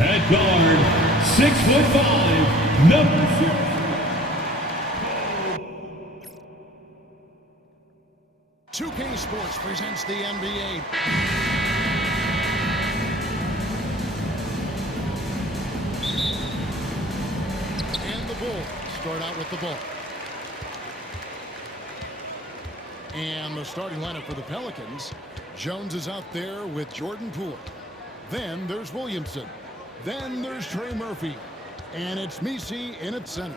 At guard, 6'5", number 6. 2K Sports presents the NBA. And the Bulls start out with the ball. And the starting lineup for the Pelicans. Jones is out there with Jordan Poole. Then there's Williamson. Then there's Trey Murphy. And it's Messi in at center.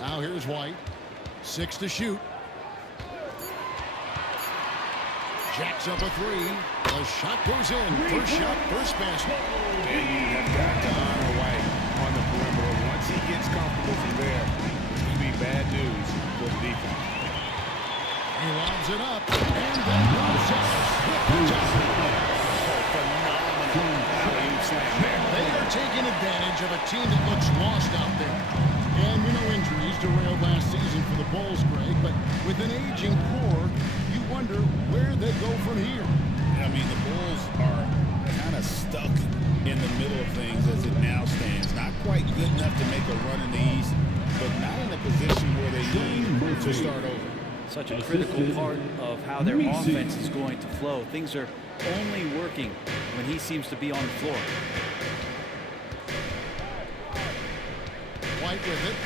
Now here's White. 6 to shoot. Jacks up a 3. The shot goes in. First shot, first basket. And you have got to honor White on the perimeter. Once he gets comfortable from there, it's going to be bad news for the defense. He lobs it up, and then goes They are taking advantage of a team that looks lost out there. And we know injuries derailed last season for the Bulls, Greg, but with an aging core, you wonder where they go from here. I mean, the Bulls are kind of stuck in the middle of things as it now stands. Not quite good enough to make a run in the East, but not in a position where they need to start over. Such a critical part of how their offense is going to flow. Things are only working when he seems to be on the floor. White with it.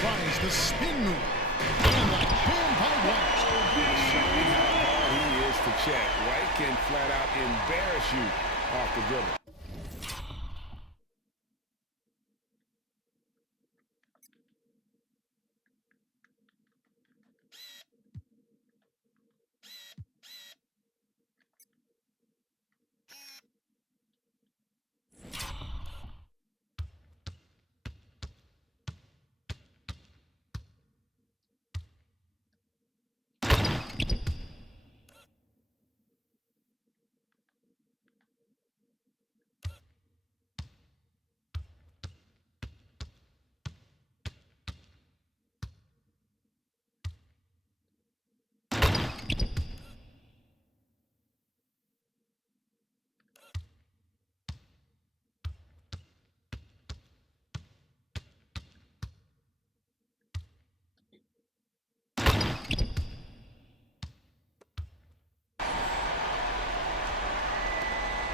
Tries the spin move. And the jam by White. Showing how hard he is to check. White can flat out embarrass you off the dribble.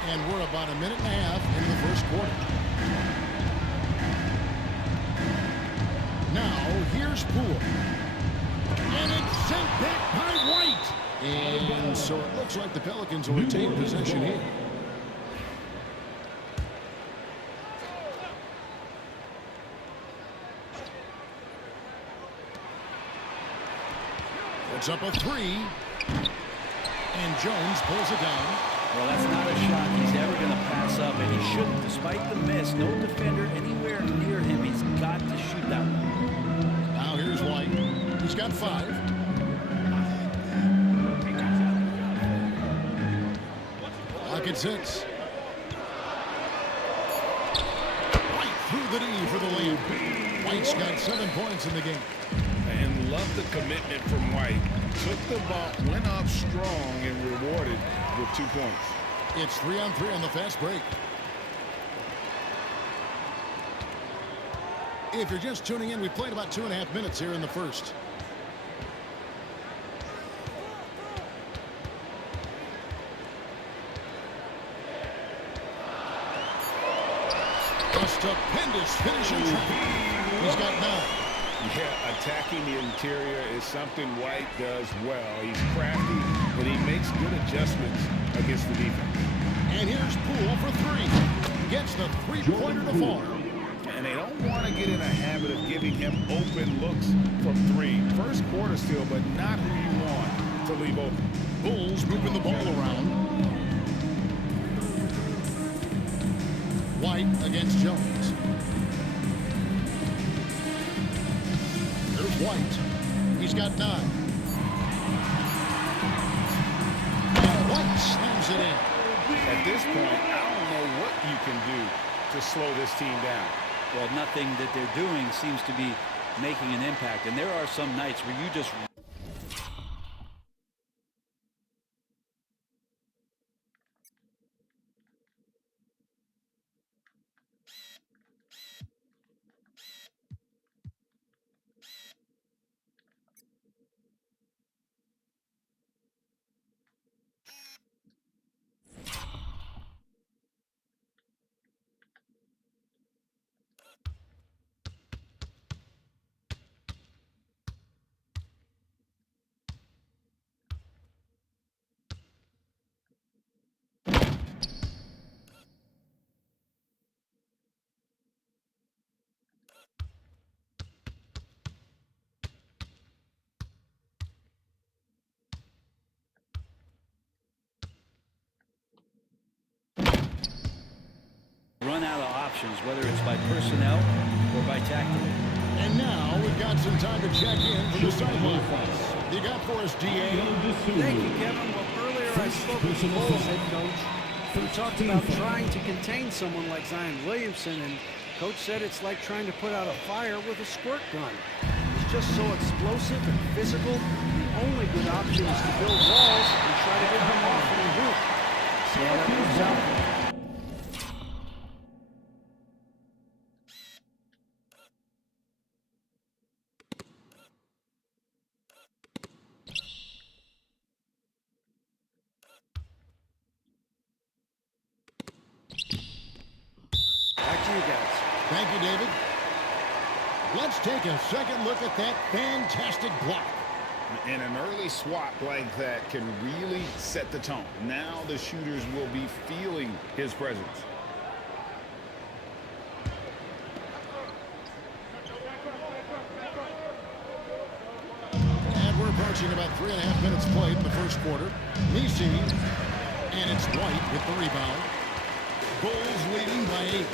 And we're about a minute and a half into the first quarter. Now, here's Poole. And it's sent back by White. And so it looks like the Pelicans will retain possession here. Puts up a 3. And Jones pulls it down. Well, that's not a shot he's ever going to pass up, and he shouldn't. Despite the miss, no defender anywhere near him. He's got to shoot that one. Now here's White. He's got 5. Clock at 6. White through the D for the lead. White's got 7 points in the game. And love the commitment from White. Took the ball, went up strong, and rewarded with 2 points. It's 3-on-3 on the fast break. If you're just tuning in, we played about 2.5 minutes here in the first. A stupendous finish in traffic. He's got 9. Yeah, attacking the interior is something White does well. He's crafty, and he makes good adjustments against the defense. And here's Poole for 3. Gets the three-pointer to fall. And they don't want to get in a habit of giving him open looks from 3. First quarter still, but not who you want to leave open. Bulls moving the ball around. White against Jones. There's White. He's got 9. And White slams it in. At this point, I don't know what you can do to slow this team down. Well, nothing that they're doing seems to be making an impact. And there are some nights where you just options, whether it's by personnel or by tactic. And now we've got some time to check in from the sideline. You got for us, DA? Thank you, Kevin. Well, earlier I spoke with the Bulls head coach, who talked about trying to contain someone like Zion Williamson, and coach said it's like trying to put out a fire with a squirt gun. He's just so explosive and physical. The only good option is to build walls and try to get him off and hoop. See how that works out. Back to you guys. Thank you, David. Let's take a second look at that fantastic block. And an early swat like that can really set the tone. Now the shooters will be feeling his presence. And we're approaching about 3.5 minutes played in the first quarter. Misi, and it's White with the rebound. Bulls leading by 8.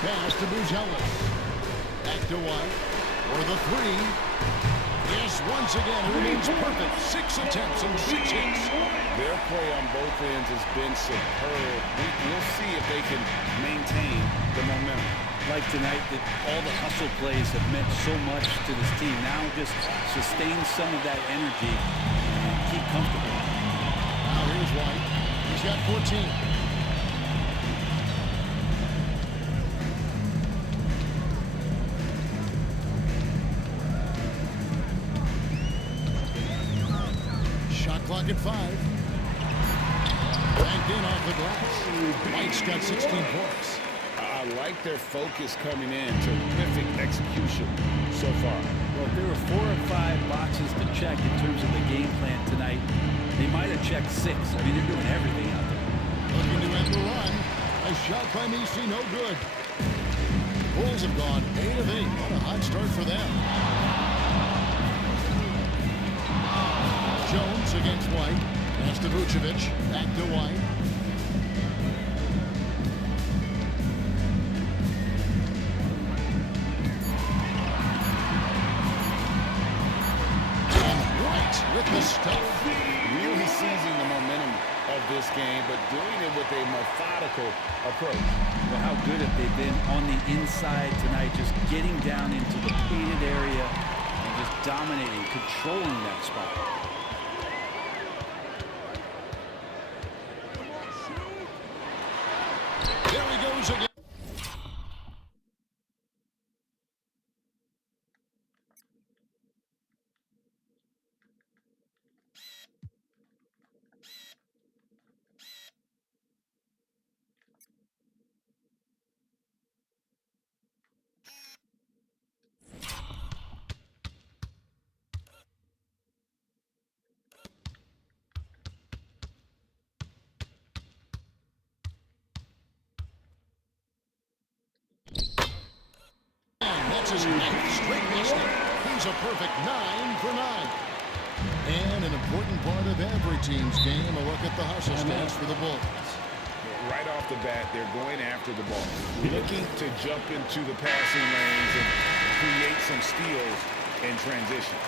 Pass to Buzelis. Back to White for the 3. Yes, once again, it remains perfect. 6 attempts and 6 hits. Their play on both ends has been superb. We'll see if they can maintain the momentum. Like tonight, that all the hustle plays have meant so much to this team. Now just sustain some of that energy and keep comfortable. Now here's White. He's got 14. Shot clock at 5. Banked in off the glass. White's got 16 points. I like their focus coming in. Terrific execution so far. Well, if there were 4 or 5 boxes to check in terms of the game plan tonight, they might have checked 6. I mean, they're doing everything out there. Looking to end the run. A shot by Misi, no good. Bulls have gone 8 of 8. What a hot start for them. Jones against White. Pass to Vucevic. Back to White. And White with the stuff. Really seizing the momentum of this game, but doing it with a methodical approach. Well, how good have they been on the inside tonight, just getting down into the painted area and just dominating, controlling that spot. There he goes again. That's his 9th straight basket. He's a perfect 9 for 9. And an important part of every team's game, a look at the hustle stats for the Bulls. Right off the bat, they're going after the ball, looking to jump into the passing lanes and create some steals in transition.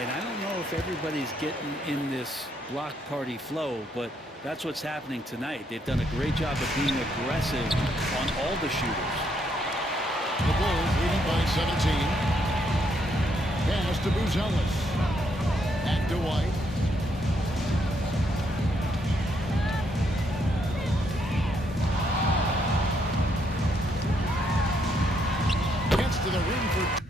And I don't know if everybody's getting in this block party flow, but that's what's happening tonight. They've done a great job of being aggressive on all the shooters. The Bulls leading by 17. Pass to Buzelis. Back to White. Gets to the ring for...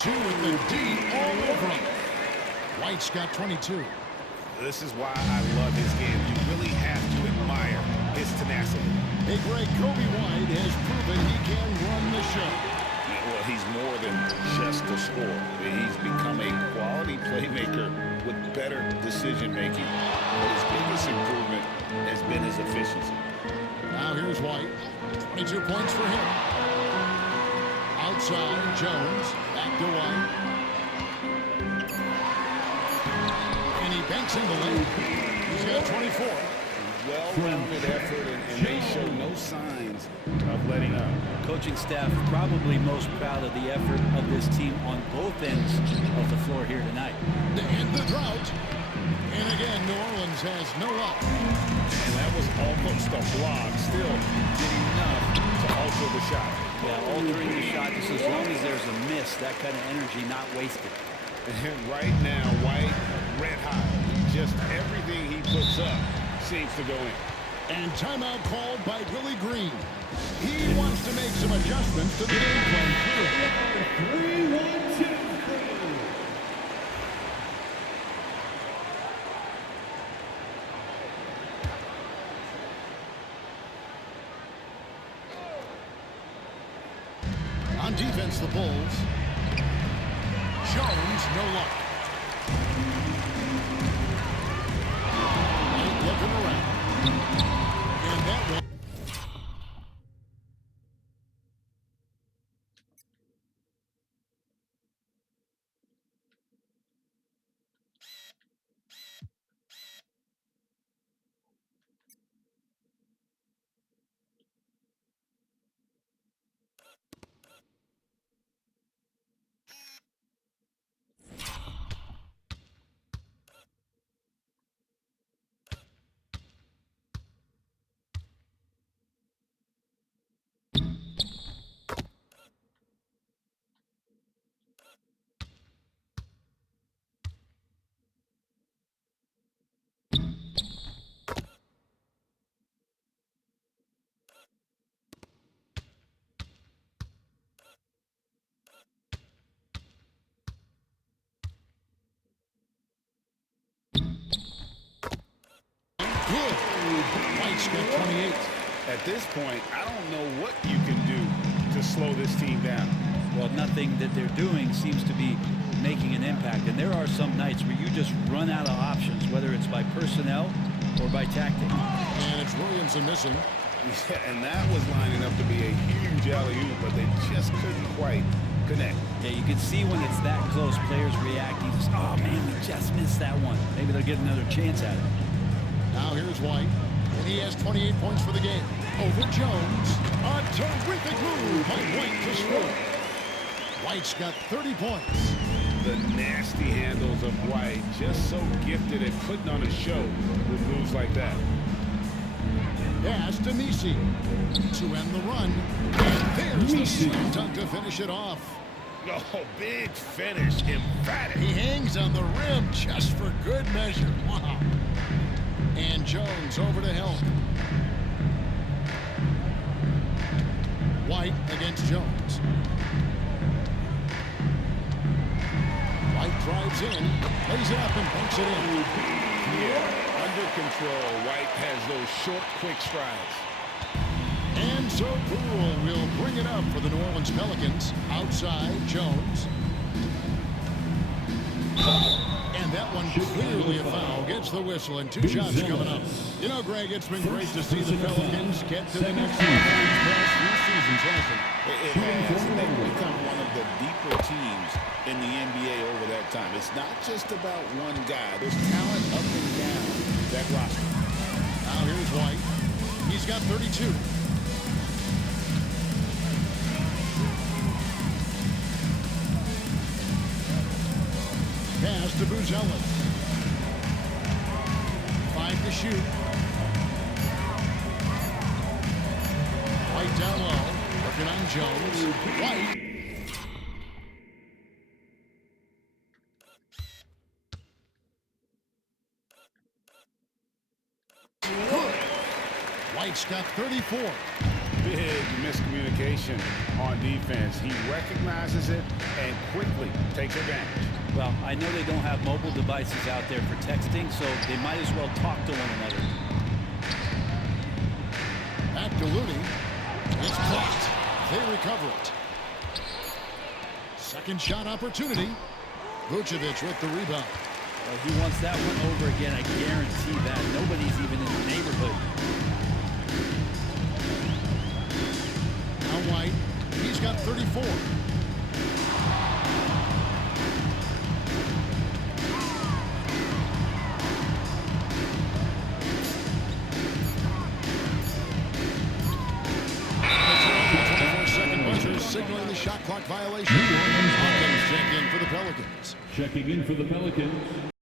Two with the D all over him. White's got 22. This is why I love his game. You really have to admire his his tenacity. Hey, Greg, Coby White has proven he can run the show. Well, he's more than just a scorer. He's become a quality playmaker with better decision-making. But his biggest improvement has been his efficiency. Now here's White. 22 points for him. Outside, Jones. Back to White. And he banks in the lane. He's got 24. Well-rounded effort, and they show no signs of letting up. Coaching staff probably most proud of the effort of this team on both ends of the floor here tonight. To end the drought. And again, New Orleans has no luck. And that was almost a block. Still did enough to alter the shot. Yeah, altering the shot just as long as there's a miss, that kind of energy not wasted. And right now, White, red hot. Just everything he puts up seems to go in. And timeout called by Willie Green. He wants to make some adjustments to the game plan. 3-1-2. On defense, the Bulls. Jones, no luck. White looking around. And that one. Good. White's got 28. At this point, I don't know what you can do to slow this team down. Well, nothing that they're doing seems to be making an impact. And there are some nights where you just run out of options, whether it's by personnel or by tactic. And it's Williamson missing. Yeah, and that was lining up to be a huge alley-oop, but they just couldn't quite connect. Yeah, you can see when it's that close, players reacting. Oh, man, we just missed that one. Maybe they'll get another chance at it. Now here's White. And he has 28 points for the game. Over Jones. A terrific move by White to score. White's got 30 points. The nasty handles of White, just so gifted at putting on a show with moves like that. Pass to Misi to end the run. And there's the slam dunk to finish it off. Oh, big finish, emphatic. He hangs on the rim just for good measure. Wow. And Jones over to help. White against Jones. White drives in, lays it up and banks it in. Yeah, under control. White has those short, quick strides. And so Poole will bring it up for the New Orleans Pelicans. Outside, Jones. And that one clearly a foul. Gets the whistle and 2 shots coming up. You know, Greg, it's been great to see the Pelicans get to the next level these past few seasons, hasn't It has. They've become one of the deeper teams in the NBA over that time. It's not just about one guy. There's talent up and down that roster. Now here's White. He's got 32. Pass to Buzelis. 5 to shoot. White down low. Working on Jones. White. Good. White's got 34. Big miscommunication on defense. He recognizes it and quickly takes advantage. Well, I know they don't have mobile devices out there for texting, so they might as well talk to one another. to Looney. It's blocked. They recover it. Second shot opportunity. Vucevic with the rebound. Well, he wants that one over again. I guarantee that. Nobody's even in the neighborhood. Now White. He's got 34. Signaling the shot clock violation. Hawkins check in for the Pelicans. Checking in for the Pelicans.